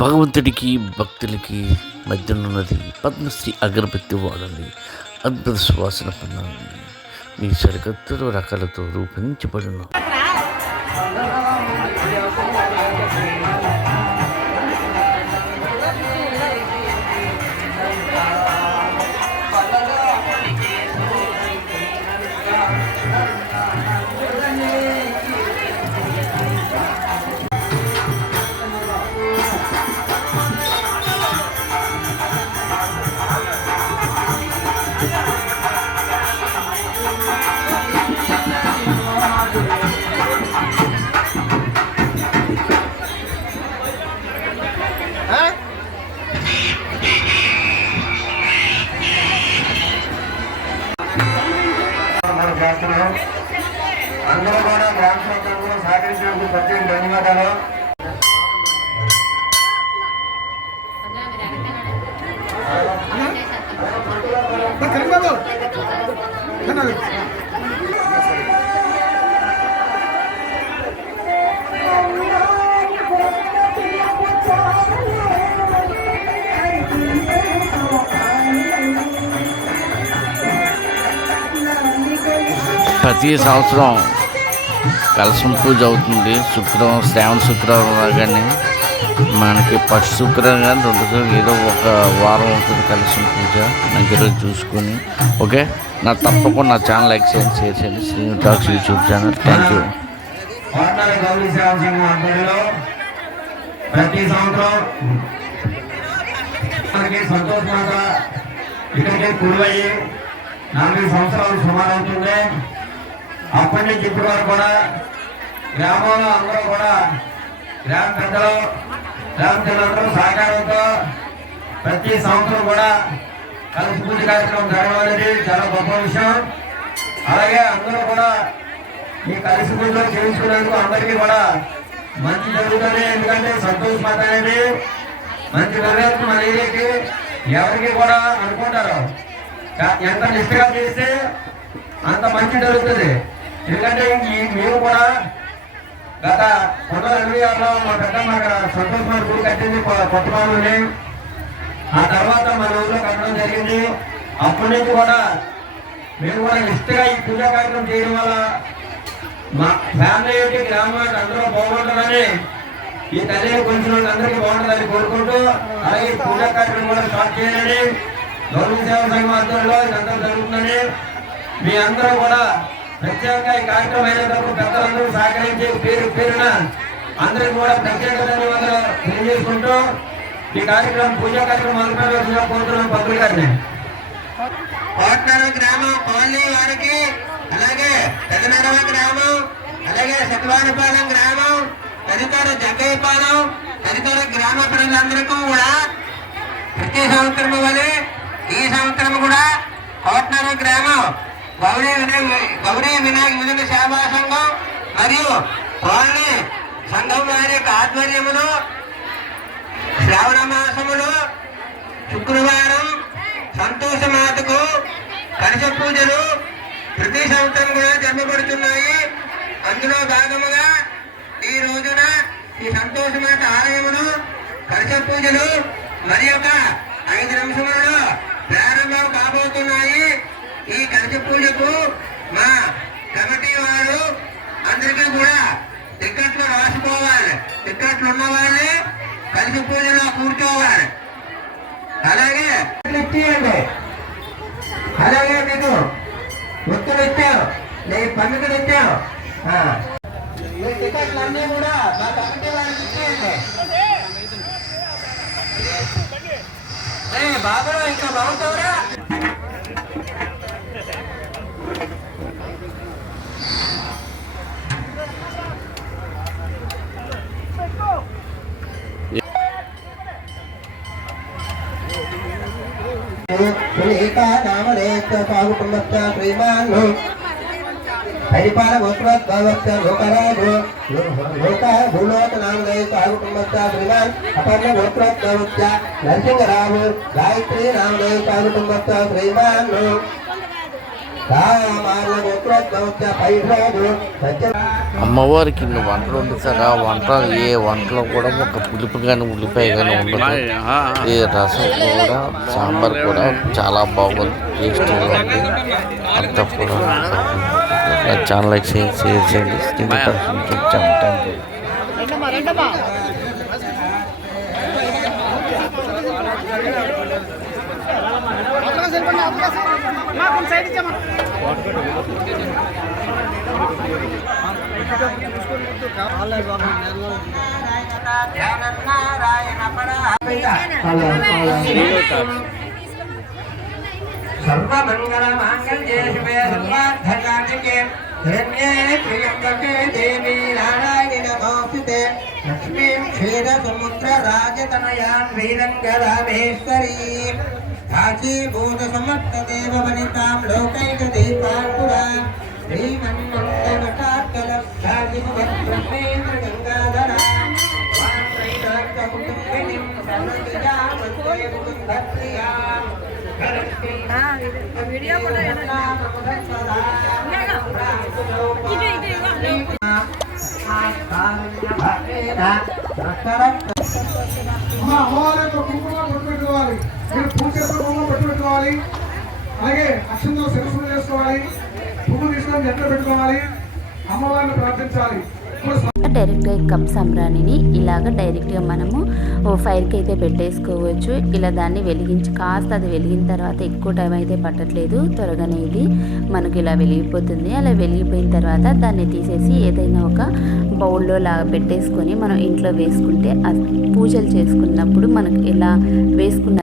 భగవంతుడికి భక్తులకి మధ్యనున్నది పద్మశ్రీ అగరబత్తి వాడండి. అద్భుత సువాసన పొందండి. మీ సరికొత్త రకాలతో రూపొందించబడిన చేస్తున్నాం. అందరూ కూడా గ్రామ సభ్యులు సహకరించినందుకు ప్రత్యేక ధన్యవాదాలు. ప్రతి సంవత్సరం కలశం పూజ అవుతుంది. శుక్రవారం శ్రావణ శుక్రవారం లాగానే మనకి ఫస్ట్ శుక్రవారం కానీ రెండు ఏదో ఒక వారం అవుతుంది కలశం పూజ. మంచి రోజు చూసుకొని ఓకే. నా తప్పకుండా నా ఛానల్ లైక్ చేయండి, షేర్ చేయండి. Srinu talks YouTube channel. Thank you. ప్రతి సంవత్సరం సంతోషంగా ఇక్కడికి కురువయ్యి 4 సంవత్సరాలు సుమారు అవుతుంది. అప్పటి నుంచి ఇప్పటి వరకు కూడా గ్రామంలో అందరూ కూడా గ్రామ పెద్దలు గ్రామ ప్రజలందరూ సహకారంతో ప్రతి సంవత్సరం కూడా కలిసి పూజ కార్యక్రమం జరగడం అనేది చాలా గొప్ప విషయం. అలాగే అందరూ కూడా ఈ కలిసి పూజలో చేయించుకునేందుకు అందరికీ కూడా మంచి జరుగుతుంది. ఎందుకంటే సంతోష మాత అనేది మంచి నెరవేరుతుంది. మన ఏరియాకి ఎవరికి కూడా అనుకుంటారు ఎంత నిష్ఠగా చేస్తే అంత మంచి జరుగుతుంది. ఎందుకంటే మేము కూడా గత 1986లో మా పెద్ద మాకు సంతోష్ మార్ గుడి కట్టింది కొత్త బాగుంది. ఆ తర్వాత మన ఊళ్ళో కట్టడం జరిగింది. అప్పటి నుంచి కూడా మేము కూడా నిష్ఠగా ఈ పూజా కార్యక్రమం చేయడం వల్ల మా ఫ్యామిలీ ఏంటి గ్రామం అందరూ బాగుంటుందని ఈ తల్లి కొంచెం అందరికీ బాగుంటుందని కోరుకుంటూ అలాగే పూజా కార్యక్రమం కూడా స్టార్ట్ చేయాలని గౌరవ సేవా సంఘం ఆధ్వర్యంలో ఇదంతా జరుగుతుందని మీ అందరూ కూడా ప్రత్యేకంగా ఈ కార్యక్రమం అయినప్పుడు పెద్దలందరూ సహకరించి పేరు పేరున అందరికీ కూడా ప్రత్యేక ధన్యవాదాలు తెలియజేసుకుంటూ ఈ కార్యక్రమం పూజా కార్యక్రమం మొదలుపెట్టాల్సిన కోరుతున్నాం పంతులు గారిని. కోట్నర గ్రామం కాలనీ వారికి అలాగే పెదనరవ గ్రామం అలాగే సత్వానిపాలెం గ్రామం తదితర జగ్గయ్యపాలెం తదితర గ్రామ ప్రజలందరికీ కూడా ప్రతి సంవత్సరం వలె ఈ సంవత్సరం కూడా కోట్నర గ్రామం గౌరీ వినాయక విధుల సేవా సంఘం మరియు కాలనీ సంఘం వారి యొక్క ఆధ్వర్యములో శ్రావణ మాసములో శుక్రవారం సంతోష మాతకు కలశ పూజలు ప్రతి సంవత్సరం కూడా జరపబడుతున్నాయి. అందులో భాగముగా ఈ రోజున ఈ సంతోష మాత ఆలయములు కలశ పూజలు మరి యొక్క 5 నిమిషములలో ప్రారంభం కాబోతున్నాయి. ఈ కలశ పూజకు మా కమిటీ వారు అందరికీ కూడా టిక్కెట్లు రాసుకోవాలి. టిక్కెట్లు ఉన్న వాళ్ళే కలశ పూజలో కూర్చోవాలి. అలాగే ఇచ్చేయండి. అలాగే మీకు ఒత్తులు ఇచ్చాం, నేను పన్నులు ఇచ్చాం. ఈ టికెట్లు అన్నీ కూడా మా కమిటీ వారికి ఇచ్చేయండి. బాబు ఇంకా బాగుంటావురా? కుటుంబస్థ శ్రీమాన్ హరిపాల గోత్రోద్భవస్థ లోకరాజు లోక భూలోక నామదే కుటుంబస్థ శ్రీమాన్ అపర్ణ గోత్రోద్భవస్థ నరసింహరావు గాయత్రి నామదే కుటుంబస్థ శ్రీమాన్ అమ్మవారికి ఇన్ని వంటలు వండుతారా వంట ఏ వంటలో కూడా ఒక పులుపు కానీ ఉల్లిపాయ కానీ ఉండదు. ఈ రసం కూడా సాంబార్ కూడా చాలా బాగుంది, టేస్టీగా ఉంది. అంతా కూడా ఛానల్ లైక్ షేర్ చేయండి. Thank you. सर्वमंगलमांगल्ये शिवे सर्वार्थसाधिके शरण्ये त्र्यंबके देवी नारायणि नमोस्तुते लक्ष्मीं क्षीरसमुद्रराजतनयां वीरङ्गरामेश्वरीं काशीभूतसमर्थदेववनितां लोकैकदीपाङ्कुरां श्रीमन्मन्दकटाक्षलब्धादिभवद्ब्रह्मेन्द्रगङ्गाधरां वाङ्मयिनाथकुटुम्बिनीं सर्वविजामन्त्रेमुकुन्दप्रियां వీడియో కూడా అమ్మవారి యొక్క కుంకుమ బొట్టు పెట్టుకోవాలి, మీరు పూజ చేసిన కుంకుమ బొట్టు పెట్టుకోవాలి. అలాగే అక్షంతలు శిరస్సులు చేసుకోవాలి, పువ్వు తీసుకొని ఎట్లా పెట్టుకోవాలి, అమ్మవారిని ప్రార్థించాలి. డైరెక్ట్గా కప్ సంబ్రాణిని ఇలాగ డైరెక్ట్గా మనము ఫైర్కి అయితే పెట్టేసుకోవచ్చు. ఇలా దాన్ని వెలిగించి కాస్త అది వెలిగిన తర్వాత ఎక్కువ టైం అయితే పట్టట్లేదు, త్వరగానే ఇది మనకు ఇలా వెలిగిపోతుంది. అలా వెలిగిపోయిన తర్వాత దాన్ని తీసేసి ఏదైనా ఒక బౌల్లో లాగా పెట్టేసుకొని మనం ఇంట్లో వేసుకుంటే పూజలు చేసుకున్నప్పుడు మనకు ఇలా వేసుకున్న